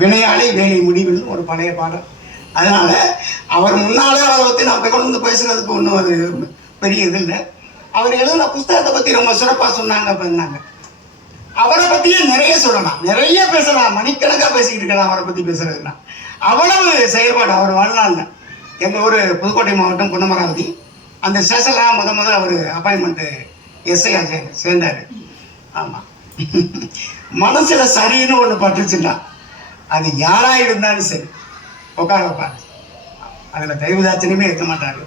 வினையாளி வேலை முடிவில் ஒரு பழைய பாடல். அதனால அவர் முன்னாலே அவரை பற்றி நான் கொண்டு வந்து பேசுறதுக்கு ஒன்றும் அது பெரிய இது இல்லை. அவர் எழுதின புஸ்தகத்தை பற்றி ரொம்ப சிறப்பாக சொன்னாங்க அப்படின்னாங்க. அவரை பற்றியே நிறைய சொல்லலாம். நிறைய பேசலாம். மணிக்கணக்காக பேசிக்கிட்டு இருக்கலாம் அவரை பற்றி பேசுறதுன்னா. அவ்வளவு செயல்பாடு அவர் வாழ்நாள்ல. எங்கள் ஊர் புதுக்கோட்டை மாவட்டம் குன்னமராவதி. அந்த ஸ்டேஷனில் முத முதல்ல அவர் அப்பாயின்மெண்ட்டு எஸ்ஐயா சேர்ந்தார். ஆமாம் மனசில் சரின்னு ஒன்று பட்டுச்சுன்னா அது யாராக இருந்தாலும் சரி. உட்கார வைப்பாரு. அதில் தெய்வதாச்சனையுமே இருக்க மாட்டாரு.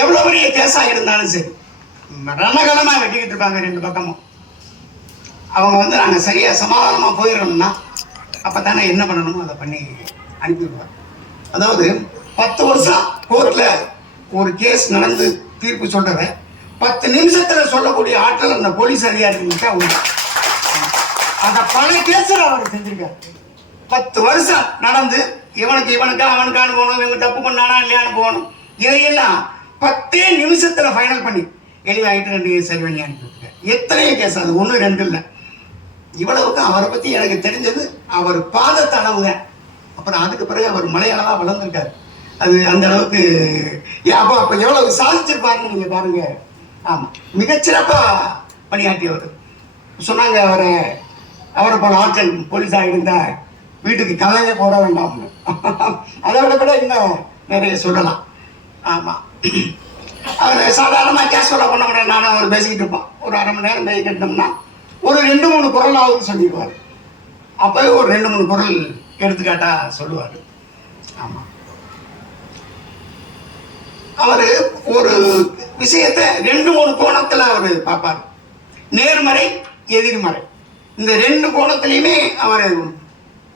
எவ்வளோ பெரிய கேஸாக இருந்தாலும் சரி. ரணகலமாக வெட்டிக்கிட்டு இருப்பாங்க ரெண்டு பக்கமும். அவங்க வந்து நாங்கள் சரியாக சமாதானமாக போயிடணும்னா அப்போ தானே என்ன பண்ணணுமோ அதை பண்ணி அனுப்பிவிடுவாங்க அதாவது பத்து வருஷம் கோர்ட்டில் ஒரு கேஸ் நடந்து தீர்ப்பு சொல்கிறத பத்து நிமிஷத்தில் சொல்லக்கூடிய ஆற்றல் அந்த போலீஸ் அதிகாரிகிட்ட உண்டு. அந்த பல கேஸில் அவர் செஞ்சிருக்காரு. பத்து வருஷம் நடந்து இவனுக்கு இவனுக்கு அவனுக்கான போகணும் இவங்க தப்பு பண்ணானா இல்லையான்னு போகணும். இதையெல்லாம் பத்தே நிமிஷத்தில் ஃபைனல் பண்ணி. எளிவாகிட்டு ரெண்டு சரி பண்ணி எத்தனையோ கேஸ் அது? ஒன்று ரெண்டு இல்லை. இவ்வளவுக்கு அவரை பற்றி எனக்கு தெரிஞ்சது அவர் பாதத்தளவுங்க. அளவு தான் அப்புறம் அதுக்கு பிறகு அவர் மலையாளமாக வளர்ந்துருக்காரு. அது அந்த அளவுக்கு அப்போ அப்போ எவ்வளவு சாதிச்சிருப்பாருன்னு நீங்கள் பாருங்க. ஆமாம் மிகச்சிறப்பா பணியாற்றியவர். சொன்னாங்க அவரை அவரை போல ஆட்கள் போலீஸாக இருந்தால் வீட்டுக்கு கதையை போட வேண்டாம். அதை விட கூட இன்னும் நிறைய சொல்லலாம். ஆமாம் அவர் சாதாரணமாக கேஷுவலாக பண்ண முடியாது நானும் அவர் பேசிக்கிட்டு இருப்போம். ஒரு அரை மணி நேரம் பேசிக்கிட்டோம்னா ஒரு ரெண்டு மூணு குரலாவது சொல்லிடுவார். அப்போவே ஒரு ரெண்டு மூணு குரல் எடுத்துக்காட்டாக சொல்லுவார். ஆமாம் அவர் ஒரு விஷயத்தை ரெண்டு மூணு கோணத்தில் அவர் பார்ப்பார். நேர்மறை எதிர்மறை. இந்த ரெண்டு கோணத்துலேயுமே அவர்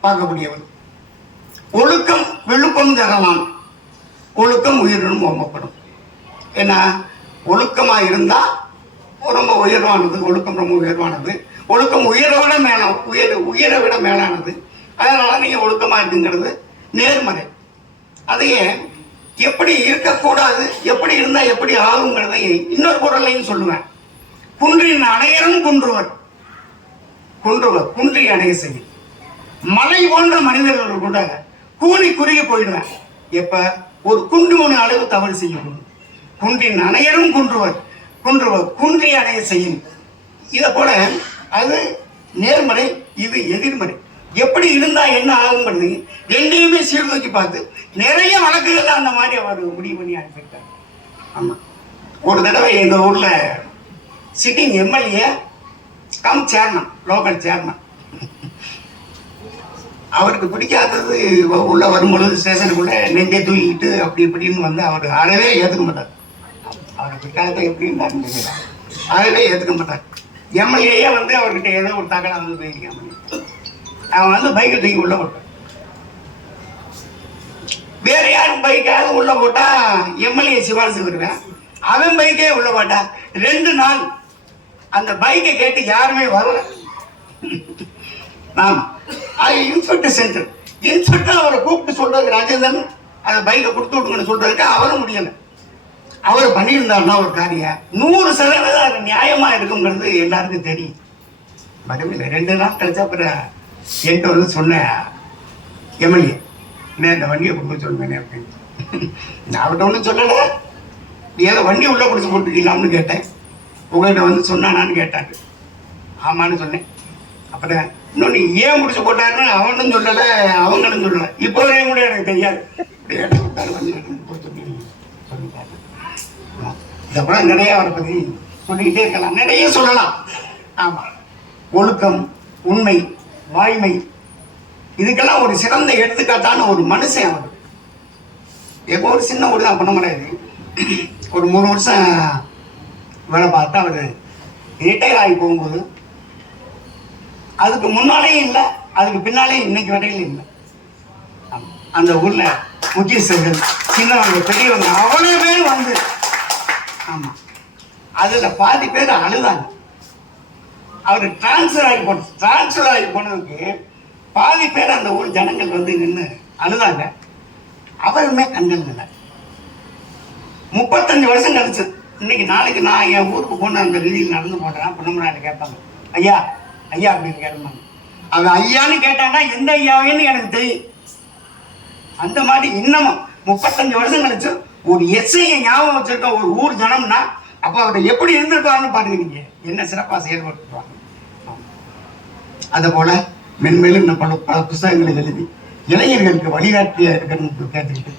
பார்க்கக்கூடியவர் ஒழுக்கம் விழுப்பம் தரலாம். ஒழுக்கம் உயிரினும் ஓமப்படும் ஏன்னா ஒழுக்கமாக இருந்தால் ரொம்ப உயர்வானது ஒழுக்கம் ரொம்ப உயர்வானது. ஒழுக்கம் உயரை விட மேல உயர் உயரை விட மேலானது. அதனால நீங்கள் ஒழுக்கமாக இருக்குங்கிறது நேர்மறை. அதையே எப்படி இருக்கக்கூடாது எப்படி இருந்தால் எப்படி ஆகுங்கிறதை இன்னொரு குரலையும் சொல்லுவேன். குன்றின் அணையரும் குன்றுவர். குன்றுவர் குன்றி அணைய செய்யும். மலை போன்ற மனிதர்கள் கூட கூனி குறுகி போயிடுவேன். எப்ப? ஒரு குண்டு மூணு அளவு தவறு செய்யும். குன்றின் அணையரும் குன்றுவர். குன்றுவர் குன்றி அணைய செய்யும். இதை போல அது நேர்மறை இது எதிர்மறை. எப்படி இருந்தா என்ன ஆகுங்கிறது ரெண்டையுமே சீர்தூக்கி பார்த்து நிறைய வழக்குகள் அந்த மாதிரி அவர் முடிவு பண்ணி அனுப்பியிருக்காரு ஆமா. ஒரு தடவை எங்க ஊர்ல sitting MLA cum chairman local chairman அவருக்கு பிடிக்காதது உள்ள வரும்பொழுது ஸ்டேஷனுக்குள்ள நெஞ்சை தூக்கிட்டு அப்படி இப்படின்னு வந்து அவர் அறவே ஏற்றுக்க மாட்டார். அவருக்கு பிடிக்காத எப்படின்னு இருந்தாருன்னு அறவே ஏற்றுக்க மாட்டார். எம்எல்ஏயே வந்து அவர்கிட்ட ஏதோ ஒரு தகவல் வந்து போயிருக்காங்க அவன் வந்து பைக்கை தூக்கி உள்ள போட்டான். வேற யாரும் பைக்காவது உள்ள போட்டா எம்எல்ஏ சிபாரிசு வருவேன். அவன் பைக்கே உள்ள போட்டா ரெண்டு நாள் அந்த பைக்கை கேட்டு யாருமே வரல. ஆமா. Inspector centre. இன்ஸ்பெக்டர் அவரை கூப்பிட்டு சொல்றாரு ராஜேந்திரன் அந்த பைக்கை கொடுத்து விட்டுங்கன்னு சொல்றதுக்கு அவரும் முடியல. அவர் பண்ணியிருந்தாருன்னா ஒரு காரியம். நூறு சதவீதம் அது நியாயமா இருக்குங்கிறது எல்லாருக்கும் தெரியும். மறுபடியும் ரெண்டு நாள் கழிச்சா அப்புறம் என்கிட்ட வந்து சொன்ன எம்எல்ஏ என்ன இந்த வண்டியை கொடுக்க சொல்லுங்க அப்படின்னு. நான் அவர்கிட்ட ஒன்றும் சொல்லலை. ஏதோ வண்டி உள்ள பிடிச்சி போட்டுக்கலாம்னு கேட்டேன். உங்கள்கிட்ட வந்து சொன்னானான்னு கேட்டாரு. ஆமான்னு சொன்னேன். அப்புறம் இன்னொன்று ஏன் முடிச்சு போட்டாருன்னு அவனும் சொல்லலை அவங்களும் சொல்லலை. இப்போ வரையும் கூட எனக்கு தெரியாது. இப்படி ஏட்ட விட்டாரு வந்து போய் இதெல்லாம் நிறைய அவரை பற்றி சொல்லிக்கிட்டே இருக்கலாம். நிறைய சொல்லலாம். ஆமாம் ஒழுக்கம் உண்மை வாய்மை இதுக்கெல்லாம் ஒரு சிறந்த எடுத்துக்காட்டான ஒரு மனுஷன் அவர். எப்போ ஒரு சின்ன ஊர் தான் பண்ண முடியாது ஒரு மூணு வருஷம் வேலை பார்த்தா அவர் ரிட்டையர் ஆகி போகும்போது அதுக்கு முன்னாலேயும் இல்லை அதுக்கு பின்னாலேயும் இன்னைக்கு வரையிலும் இல்லை. அந்த ஊர்ல முக்கியஸ்தர்கள் சின்னவங்க பெரியவங்க அவ்வளோ பேர் வந்து ஆமாம் அதில் பாதி பேர் அழுதாங்க. அவர் டிரான்ஸ்ஃபர் ஆகி போன டிரான்ஸ்ஃபர் ஆகி போனதுக்கு பாதி பேர் அந்த ஊர் ஜனங்கள் வந்து நின்று அழுதாங்க. அவருமே கண்கள் இல்லை முப்பத்தஞ்சு வருஷம் கழிச்சு இன்னைக்கு நாளைக்கு நான் என் ஊருக்கு போன அந்த ரீதியில் நடந்து போட்டேன்னா பொன்னமராயில் கேட்பாங்க. ஐயா ஐயா அப்படின்னு கேட்பாங்க அவன் ஐயான்னு கேட்டான்னா எந்த ஐயாவைன்னு எனக்கு தெரியும் அந்த மாதிரி இன்னமும் முப்பத்தஞ்சு வருஷம் கழிச்சு ஒரு எஸ்ஐயை ஞாபகம் வச்சிருக்க ஒரு ஊர் ஜனம்னா அப்போ அவர் எப்படி இருந்திருப்பாருன்னு பாருங்க நீங்க. என்ன சிறப்பாக செயல்பட்டுருவாங்க அதை போல மென்மேலும் இன்னும் பல பல புத்தகங்களை எழுதி இளைஞர்களுக்கு வழிகாட்டியா இருக்கணும்னு கேட்டுக்கிட்டு